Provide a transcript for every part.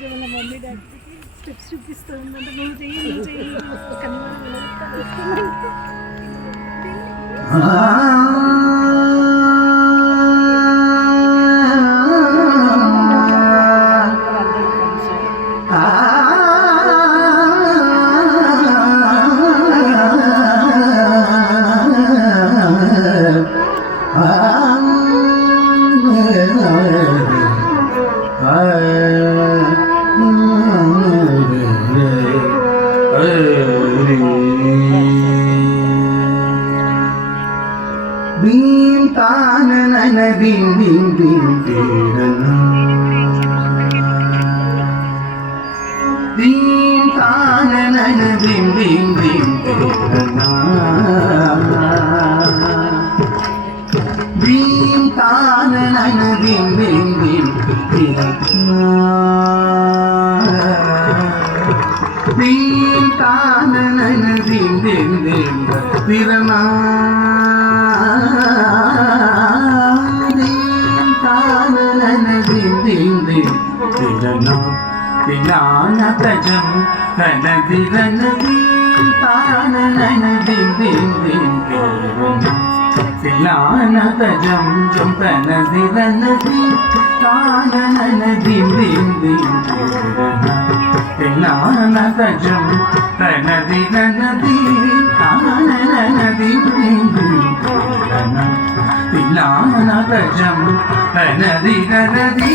రోజు వాళ్ళ మమ్మీ డాడీకి స్టెప్స్ చూపిస్తూ ఉందంటే నువ్వు చెయ్యి Bim tana na bim bim bim tirana Bim tana na bim bim bim tirana Bim tana na bim bim bim tirana Bim tana na bim bim bim tirana Pilana tajam kanadiranadi tanananadim dim dim Pilana tajam jam kanadiranadi tanananadim dim dim Pilana tajam kanadiranadi tanananadim dim dim Pilana tajam kanadiranadi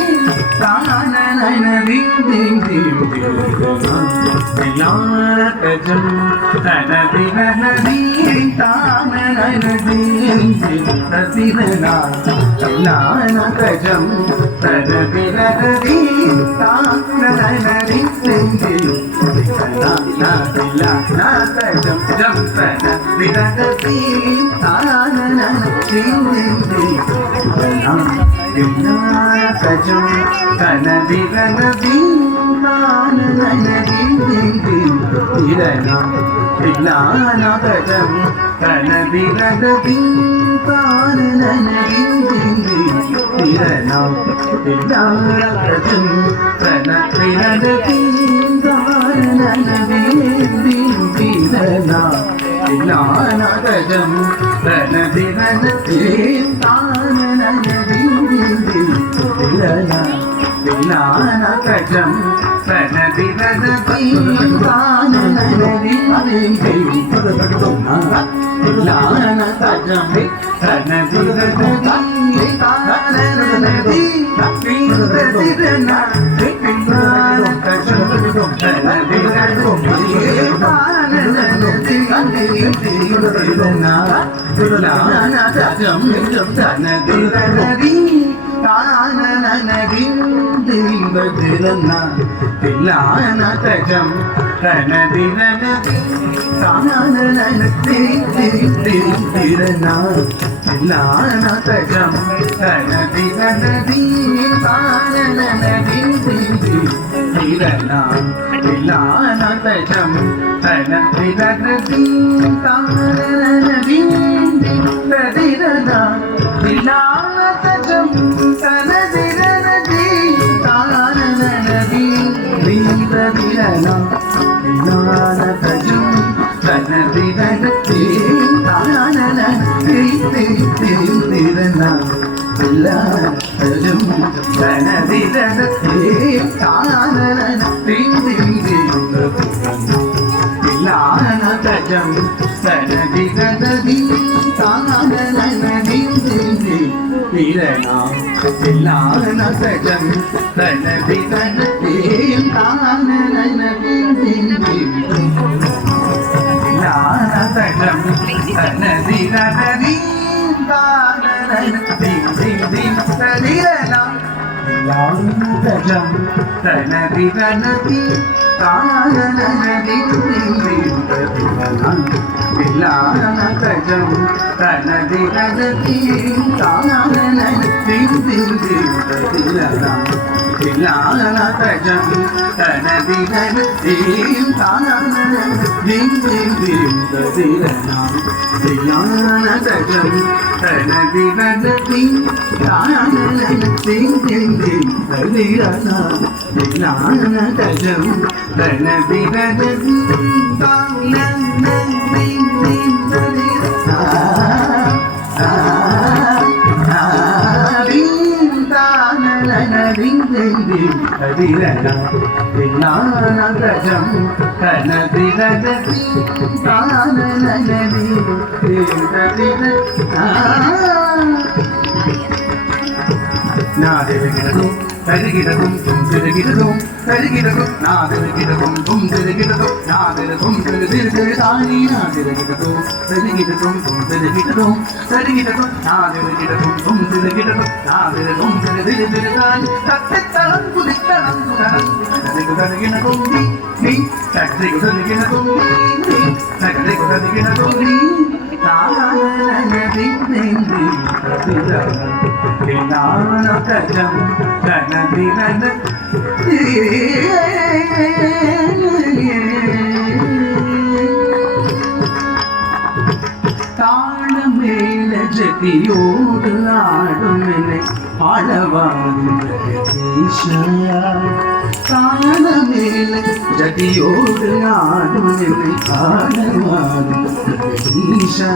tanananadim dim dim Pilana tajam kanadiranadi tanananadim dim Pilana tajam kanadiranadi tanananadim dim Pilana tajam jam kanadiranadi tanananadim dim Pilana tajam kanadiranadi tanananadim dim Pilana tajam kanadiranadi tanananadim dim Pilana tajam kanadiranadi tanananadim dim Pilana tajam kanadiranadi tanananadim dim Pilana tajam kanadiranadi tanananadim dim Pilana tajam kanadiranadi tanananadim Pilana tajam kanadiranadi tanananadim dim Pilana tajam kanadiranadi tanananadim Pilana tajam kanadiranadi tanananadim Pilana tajam kanadiranadi tanananadim Pilana tajam kanadiranadi tanananadim Pilana tajam kanadiranadi tanananadim Pilana tajam kanadiranadi tanananadim Pilana tajam kanadiranadi tanananadim Pilana tajam kanadiranadi tanananadim Pilana tajam kanadiranadi tanananadim Tajam kanadiranadi tanananadim Pilana tajam kanadiranadi tanananadim தில்லானதஜம் தனதிரீம் தானன திம் திம் திம் ததிரனாம் தில்லானதஜம் தனதிரீம் தானன திம் திம் திம் ததிரனாம் தில்லானதஜம் தனதிரீம் தானன திம் திம் ததிரனாம் ஞானதஜம் கனதிரஜதி தானனனதி நாதிரகிடதும் தருகிடதும் தும் திருகிடதும் தருகிடதும் நாதிரகிடதும் தும் திருகிடதும் நாதிரதும் திரு தானி நாதிரகிடதும் தருகிடதும் தும் திருகிடதும் தருகிடதும் நாதிரகிடதும் தும் திருகிடதும் நாதிரதும் திரு தானி தத்தத்தளம் குதித்தளம் தருகிடதும் நீ தருகிடதும் நீ தருகிடதும் நீ ஞானதஜம் கனதிரன தாழமேல ஜதியோடு ஆடும் என்னை ஆளவாங்க தாழமேல ஜதியோடு ஆடும் என்னை ஆளவாங்க ஈஷா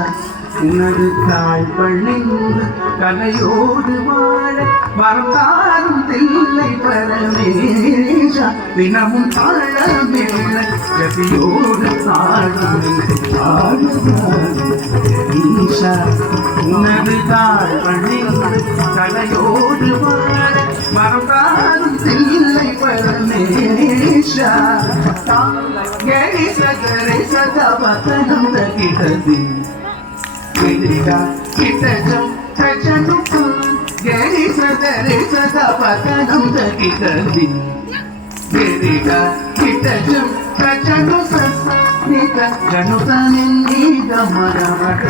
உனது தாழ் பணிந்து கலையோடு வாழ மறந்தாரும் தில்லை பரமேஷா தினமும் தாழமேல ஜதியோடு ஆடும் ஈஷா உனது தாழ் பணிந்து கலையோடு வாழ மறந்தாரும் தில்லை பரமேஷா கணேசகரை சதவதனம் தகிடதி கிட்டஜம் சஜனுக்கு கரி சதரை சதவதனம் தகிடதி கிட்டஜம் சஜனு சசனித ஜனுதனிந்த மரமட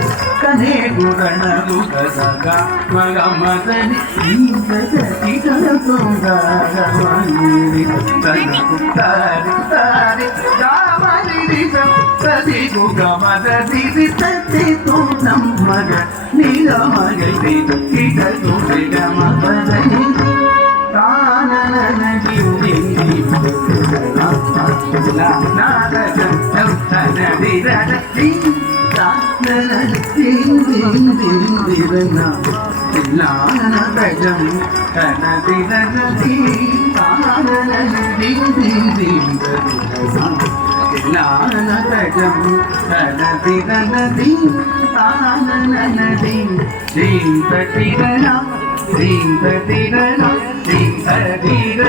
கனே குரணகு கதக மகமதನಿ ಇಂದದ ಕಿಟಲ ಸೋಂಗಾರವನಿರಿ ತನಕು ತಾರಿ ತಾರಿ ಜಾಮನಿರಿ ಸದಿ ಗುಗಮದ ದಿದಿ ತತ್ತಿ ತು ನಮ್ಮಗ ನೀಲ ಮಗೈ ಕಿಟಲು ಗಮಪದನಿ ತಾನನ ಗಿಂದಿ ನಾದಜಂ ತನದಿರಡ ஞானதஜம் கனதிரதி ஞானதஜம் கனதிரதி தானனதி ஸ்ரீ ததிரனா ஸ்ரீ ததிரனா ஸ்ரீ ததிர